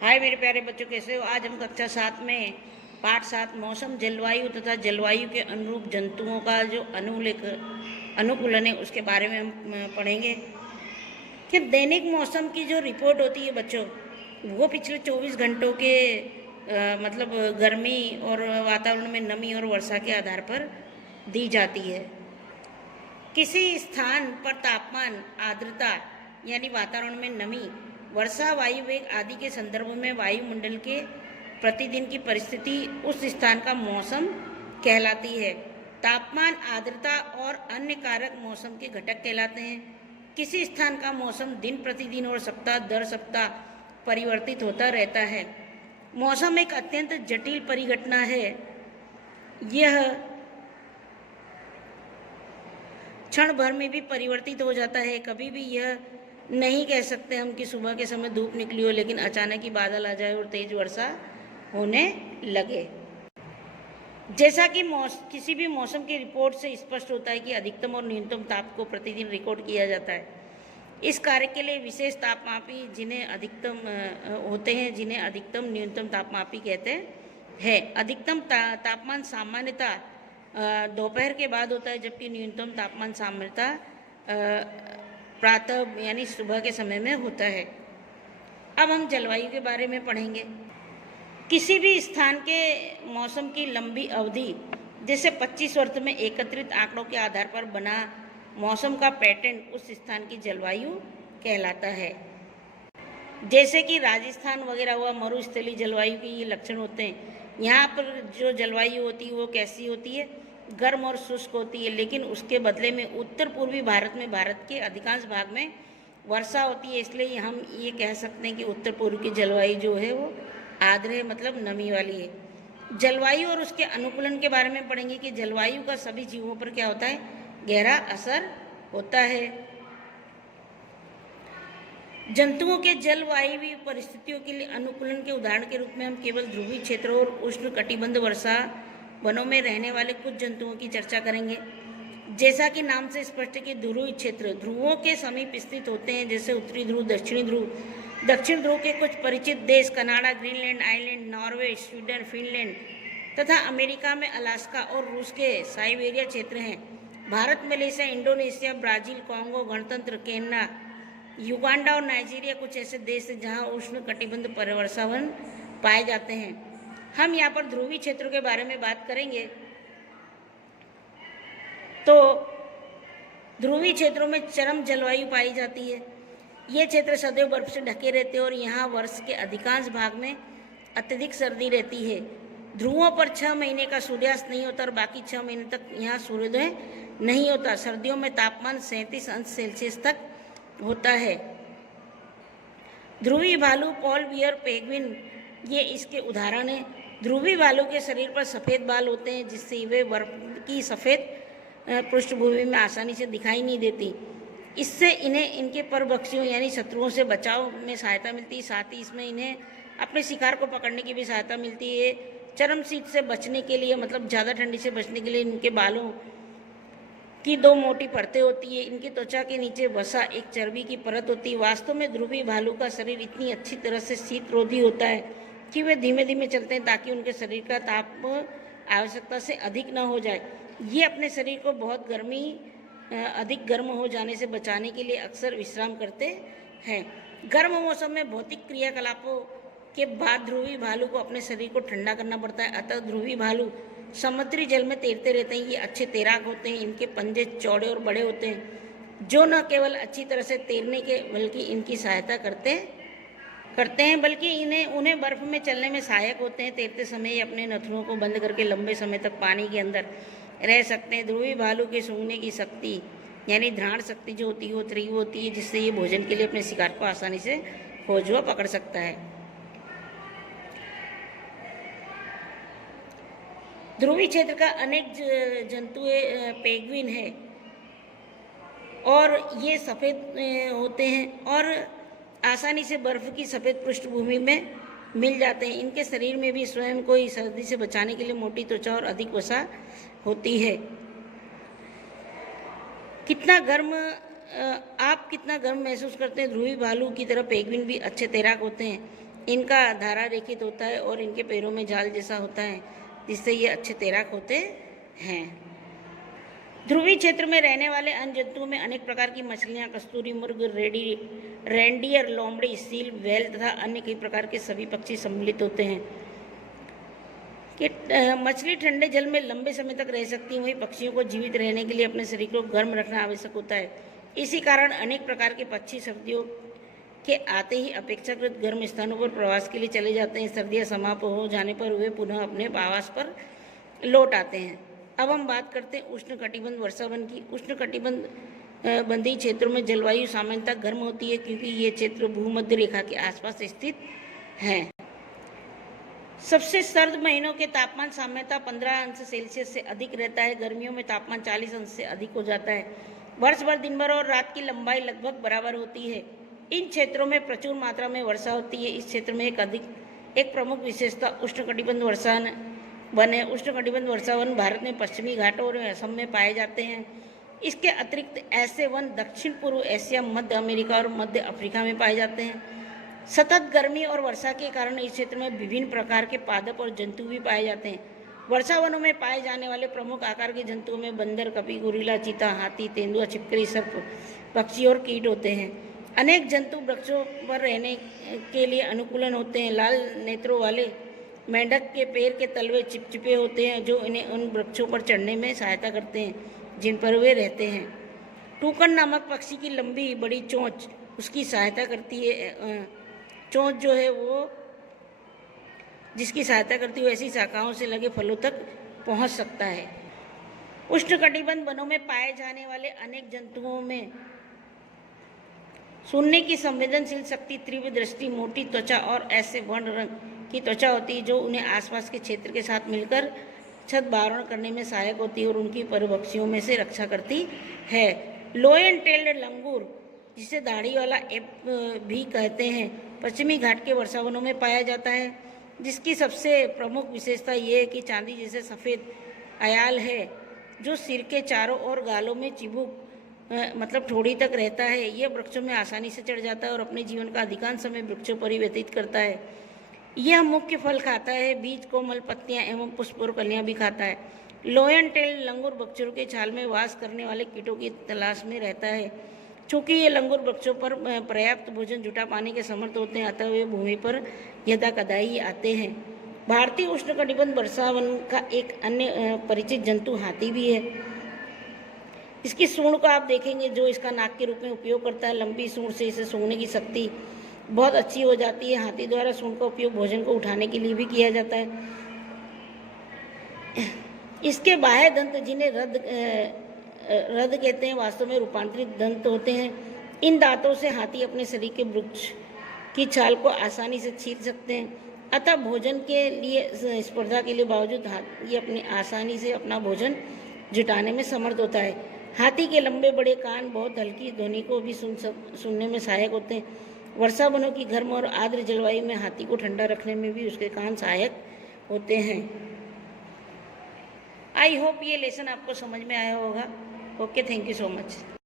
हाय मेरे प्यारे बच्चों, कैसे हो? आज हम कक्षा 7 में पाठ 7 मौसम जलवायु तथा जलवायु के अनुरूप जंतुओं का जो अनुकूलन है उसके बारे में हम पढ़ेंगे कि दैनिक मौसम की जो रिपोर्ट होती है बच्चों, वो पिछले 24 घंटों के मतलब गर्मी और वातावरण में नमी और वर्षा के आधार पर दी जाती है। किसी स्थान पर तापमान, आर्द्रता यानी वातावरण में नमी, वर्षा, वायु वेग आदि के संदर्भ में वायुमंडल के प्रतिदिन की परिस्थिति उस स्थान का मौसम कहलाती है। तापमान, आर्द्रता और अन्य कारक मौसम के घटक कहलाते हैं। किसी स्थान का मौसम दिन प्रतिदिन और सप्ताह दर सप्ताह परिवर्तित होता रहता है। मौसम एक अत्यंत जटिल परिघटना है। यह क्षण भर में भी परिवर्तित हो जाता है। कभी भी यह नहीं कह सकते हम कि सुबह के समय धूप निकली हो लेकिन अचानक ही बादल आ जाए और तेज वर्षा होने लगे। जैसा कि किसी भी मौसम की रिपोर्ट से स्पष्ट होता है कि अधिकतम और न्यूनतम ताप को प्रतिदिन रिकॉर्ड किया जाता है। इस कार्य के लिए विशेष तापमापी जिन्हें अधिकतम होते हैं, जिन्हें अधिकतम न्यूनतम तापमापी कहते हैं। अधिकतम तापमान सामान्यतः दोपहर के बाद होता है, जबकि न्यूनतम तापमान सामान्यतः प्रातः यानी सुबह के समय में होता है। अब हम जलवायु के बारे में पढ़ेंगे। किसी भी स्थान के मौसम की लंबी अवधि, जैसे 25 वर्ष में एकत्रित आंकड़ों के आधार पर बना मौसम का पैटर्न उस स्थान की जलवायु कहलाता है। जैसे कि राजस्थान वगैरह हुआ, मरुस्थलीय जलवायु के ये लक्षण होते हैं। यहाँ पर जो जलवायु होती है वो कैसी होती है? गर्म और शुष्क होती है, लेकिन उसके बदले में उत्तर पूर्वी भारत में भारत के अधिकांश भाग में वर्षा होती है। इसलिए हम ये कह सकते हैं कि उत्तर पूर्व की जलवायु जो है वो आर्द्र है, मतलब नमी वाली है। जलवायु और उसके अनुकूलन के बारे में पढ़ेंगे कि जलवायु का सभी जीवों पर क्या होता है? गहरा असर होता है। जंतुओं के जलवायु परिस्थितियों के लिए अनुकूलन के उदाहरण के रूप में हम केवल ध्रुवीय क्षेत्रों और उष्ण कटिबंध वर्षा वनों में रहने वाले कुछ जंतुओं की चर्चा करेंगे। जैसा कि नाम से स्पष्ट है कि ध्रुवीय क्षेत्र ध्रुवों के समीप स्थित होते हैं, जैसे उत्तरी ध्रुव, दक्षिणी ध्रुव। दक्षिण ध्रुव के कुछ परिचित देश Canada, Greenland, island, Norway, Sweden, Finland तथा अमेरिका में अलास्का और रूस के साइबेरिया क्षेत्र हैं। Bharat, Malaysia, Indonesia, Brazil, Congo गणतंत्र, केन्या, युगांडा और नाइजीरिया कुछ ऐसे देश हैं जहां उष्ण कटिबंध वर्षावन पाए जाते हैं। हम यहाँ पर ध्रुवीय क्षेत्रों के बारे में बात करेंगे। तो ध्रुवीय क्षेत्रों में चरम जलवायु पाई जाती है। ये क्षेत्र सदैव बर्फ से ढके रहते हैं और यहाँ वर्ष के अधिकांश भाग में अत्यधिक सर्दी रहती है। ध्रुवों पर 6 महीने का सूर्यास्त नहीं होता और बाकी 6 महीने तक यहाँ सूर्योदय नहीं होता। सर्दियों में तापमान 37 अंश सेल्सियस तक होता है। ध्रुवीय भालू, पॉल बियर, पेंगुइन ये इसके उदाहरण हैं। ध्रुवीय भालू के शरीर पर सफ़ेद बाल होते हैं, जिससे वे बर्फ की सफ़ेद पृष्ठभूमि में आसानी से दिखाई नहीं देती। इससे इन्हें इनके परभक्षियों यानी शत्रुओं से बचाव में सहायता मिलती है। साथ ही इसमें इन्हें अपने शिकार को पकड़ने की भी सहायता मिलती है। चरम शीत से बचने के लिए, मतलब ज़्यादा ठंडी से बचने के लिए इनके बालों की 2 मोटी परतें होती है। इनकी त्वचा के नीचे वसा, एक चर्बी की परत होती है। वास्तव में ध्रुवीय भालू का शरीर इतनी अच्छी तरह से शीतरोधी होता है कि वे धीमे धीमे चलते हैं ताकि उनके शरीर का ताप आवश्यकता से अधिक न हो जाए। ये अपने शरीर को अधिक गर्म हो जाने से बचाने के लिए अक्सर विश्राम करते हैं। गर्म मौसम में भौतिक क्रियाकलापों के बाद ध्रुवीय भालू को अपने शरीर को ठंडा करना पड़ता है। अतः ध्रुवीय भालू समुद्री जल में तैरते रहते हैं। ये अच्छे तैराक होते हैं। इनके पंजे चौड़े और बड़े होते हैं, जो न केवल अच्छी तरह से तैरने के बल्कि इनकी सहायता करते हैं, बल्कि उन्हें बर्फ में चलने में सहायक होते हैं। तैरते समय ये अपने नथुनों को बंद करके लंबे समय तक पानी के अंदर रह सकते हैं। ध्रुवीय भालू के सूंघने की शक्ति यानी घ्राण शक्ति जो होती है वो तीव्र होती है, जिससे ये भोजन के लिए अपने शिकार को आसानी से खोज व पकड़ सकता है। ध्रुवीय क्षेत्र का अनेक जंतु पेंगुइन है और ये सफ़ेद होते हैं और आसानी से बर्फ की सफ़ेद पृष्ठभूमि में मिल जाते हैं। इनके शरीर में भी स्वयं को सर्दी से बचाने के लिए मोटी त्वचा और अधिक वसा होती है। आप कितना गर्म महसूस करते हैं? ध्रुवीय भालू की तरह पेंगुइन भी अच्छे तैराक होते हैं। इनका धारा रेखित होता है और इनके पैरों में जाल जैसा होता है, जिससे ये अच्छे तैराक होते हैं। ध्रुवीय क्षेत्र में रहने वाले अन्य जंतुओं में अनेक प्रकार की मछलियाँ, कस्तूरी मुर्ग, रेंडियर, लोमड़ी, सील, व्हेल तथा अन्य कई प्रकार के सभी पक्षी सम्मिलित होते हैं। कि मछली ठंडे जल में लंबे समय तक रह सकती है, वहीं पक्षियों को जीवित रहने के लिए अपने शरीर को गर्म रखना आवश्यक होता है। इसी कारण अनेक प्रकार के पक्षी सर्दियों के आते ही अपेक्षाकृत गर्म स्थानों पर प्रवास के लिए चले जाते हैं। सर्दियाँ समाप्त हो जाने पर वे पुनः अपने आवास पर लौट आते हैं। अब हम बात करते हैं उष्णकटिबंध वर्षावन की। उष्णकटिबंधीय क्षेत्रों में जलवायु सामान्यतः गर्म होती है, क्योंकि ये क्षेत्र भूमध्य रेखा के आसपास स्थित हैं। सबसे सर्द महीनों के तापमान सामान्यतः 15 अंश सेल्सियस से अधिक रहता है। गर्मियों में तापमान 40 अंश से अधिक हो जाता है। वर्ष भर दिन भर और रात की लंबाई लगभग बराबर होती है। इन क्षेत्रों में प्रचुर मात्रा में वर्षा होती है। इस क्षेत्र में एक प्रमुख विशेषता उष्णकटिबंध वर्षावन है। उष्णकटिबंध वर्षावन भारत में पश्चिमी घाटों और असम में पाए जाते हैं। इसके अतिरिक्त ऐसे वन दक्षिण पूर्व एशिया, मध्य अमेरिका और मध्य अफ्रीका में पाए जाते हैं। सतत गर्मी और वर्षा के कारण इस क्षेत्र में विभिन्न प्रकार के पादप और जंतु भी पाए जाते हैं। वर्षावनों में पाए जाने वाले प्रमुख आकार के जंतुओं में बंदर, कपी, गोरिल्ला, चीता, हाथी, तेंदुआ, छिपकली, सर्प, पक्षी और कीट होते हैं। अनेक जंतु वृक्षों पर रहने के लिए अनुकूलन होते हैं। लाल नेत्रों वाले मेंढक के पैर के तलवे चिपचिपे होते हैं, जो इन्हें उन वृक्षों पर चढ़ने में सहायता करते हैं जिन पर वे रहते हैं। टूकन नामक पक्षी की लंबी बड़ी चोंच उसकी सहायता करती है। चोंच जो है वो जिसकी सहायता करती है, ऐसी शाखाओं से लगे फलों तक पहुंच सकता है। उष्णकटिबंध वनों में पाए जाने वाले अनेक जंतुओं में सुनने की संवेदनशील शक्ति, तीव्र दृष्टि, मोटी त्वचा और ऐसे वर्ण रंग की त्वचा होती है जो उन्हें आसपास के क्षेत्र के साथ मिलकर छद्म आवरण करने में सहायक होती है और उनकी परभक्षियों में से रक्षा करती है। लोयन टेल्ड लंगूर, जिसे दाढ़ी वाला एप भी कहते हैं, पश्चिमी घाट के वर्षावनों में पाया जाता है, जिसकी सबसे प्रमुख विशेषता ये है कि चांदी जैसे सफ़ेद अयाल है, जो सिर के चारों ओर गालों में चिबुक मतलब ठोड़ी तक रहता है। यह वृक्षों में आसानी से चढ़ जाता है और अपने जीवन का अधिकांश समय वृक्षों पर ही व्यतीत करता है। यह मुख्य फल खाता है, बीज, कोमल पत्तियां एवं पुष्प और कलियां भी खाता है। लोयन टेल लंगूर वृक्षों के छाल में वास करने वाले कीटों की तलाश में रहता है। चूँकि ये लंगूर वृक्षों पर पर्याप्त भोजन जुटा पाने के समर्थ होते हैं, अतः वे भूमि पर यदा कदा ही आते हैं। भारतीय उष्णकटिबंध वर्षावन का एक अन्य परिचित जंतु हाथी भी है। इसकी सूंड को आप देखेंगे, जो इसका नाक के रूप में उपयोग करता है। लंबी सूंड से इसे सूंघने की शक्ति बहुत अच्छी हो जाती है। हाथी द्वारा सूंड का उपयोग भोजन को उठाने के लिए भी किया जाता है। इसके बाह्य दंत, जिन्हें रद कहते हैं, वास्तव में रूपांतरित दंत होते हैं। इन दांतों से हाथी अपने शरीर के वृक्ष की छाल को आसानी से छील सकते हैं। अतः भोजन के लिए स्पर्धा के लिए बावजूद हाथी अपनी आसानी से अपना भोजन जुटाने में समर्थ होता है। हाथी के लंबे बड़े कान बहुत हल्की ध्वनि को भी सुनने में सहायक होते हैं। वर्षावनों की गर्म और आर्द्र जलवायु में हाथी को ठंडा रखने में भी उसके कान सहायक होते हैं। आई होप ये लेसन आपको समझ में आया होगा। Okay, thank you so much.